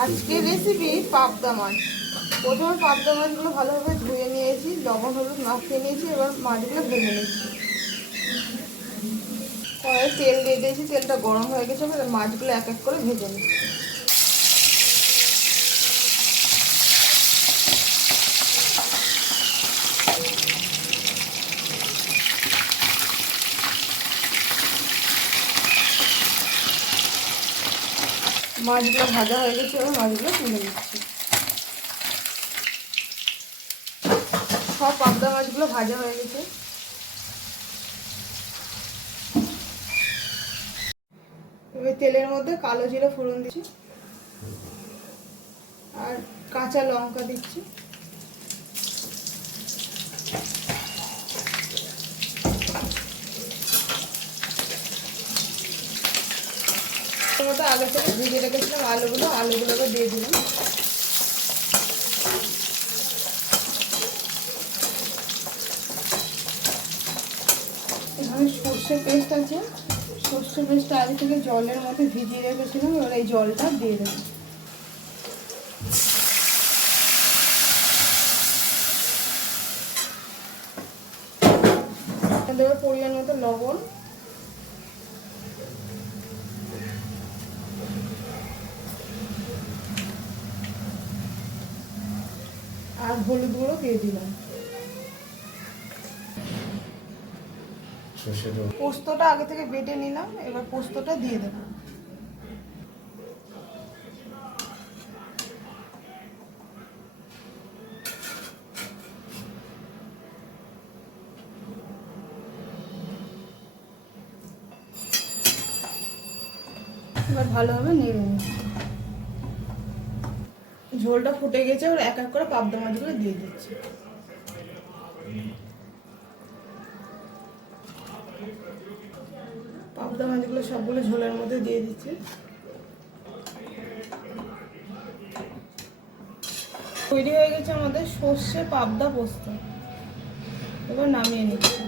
আজকের রেসিপি পাবদা মাছ। প্রথমে পাবদা মাছগুলো ভালোভাবে ধুয়ে নিয়েছি, লবণ, হলুদ মাখিয়ে নিয়েছি, এবার মাছগুলো ধুয়ে নিয়েছি কড়াই তেল দিয়ে দিয়েছি, তেলটা গরম হয়ে গেছে, এবার মাছগুলো এক এক করে ভেজে নিচ্ছি। মাছগুলো ভাজা হয়ে গেছে, এবার মাছগুলো তুলে নিচ্ছি। সব পাবদা মাছগুলো ভাজা হয়ে গেছে। এবার তেলের মধ্যে কালো জিরে ফোড়ন দিচ্ছি আর কাঁচা লঙ্কা দিচ্ছি। এর মধ্যে আগে থেকে ভিজে রেখেছিলাম আলুগুলো আলুগুলোকে দিয়ে দিলাম। এখানে সর্ষের পেস্ট আছে। সর্ষে পেস্টটা আগে থেকে জলের মধ্যে ভিজিয়ে রেখেছিলাম, এবার এই জলটা দিয়ে দেবো। পরিমাণ মতো লবণ। আর হলুদ গুঁড়ো দিয়ে দিলাম। পোস্তটা আগে থেকে বেটে নিলাম এবার পোস্তটা দিয়ে দেবো। এবার ভালোভাবে নেড়ে নিচ্ছি। ঝোলটা ফুটে গেছে, ওর এক এক করে পাবদা মাছগুলো দিয়ে দিচ্ছে। পাবদা মাছগুলো সবগুলো ঝোলের মধ্যে দিয়ে দিচ্ছে। তৈরি হয়ে গেছে আমাদের সর্ষে পাবদা পোস্ত। এবার নামিয়ে নিচ্ছি।